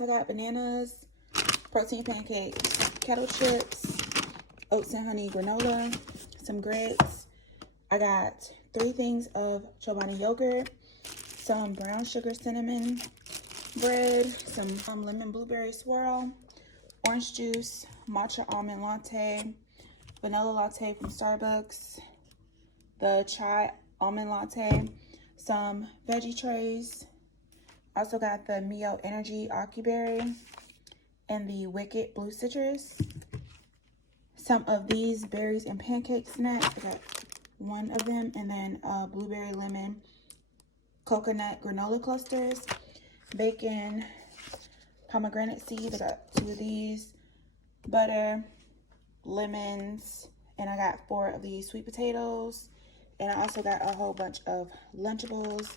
So I got bananas, protein pancakes, kettle chips, oats and honey granola, some grits. I got 3 things of Chobani yogurt, some brown sugar cinnamon bread, some lemon blueberry swirl, orange juice, matcha almond latte, vanilla latte from Starbucks, the chai almond latte, some veggie trays. Also got the Mio Energy Akiberry and the Wicked Blue Citrus. Some of these berries and pancake snacks. I got 1 of them, and then blueberry lemon coconut granola clusters, bacon, pomegranate seeds. I got 2 of these, butter, lemons, and I got 4 of these sweet potatoes. And I also got a whole bunch of Lunchables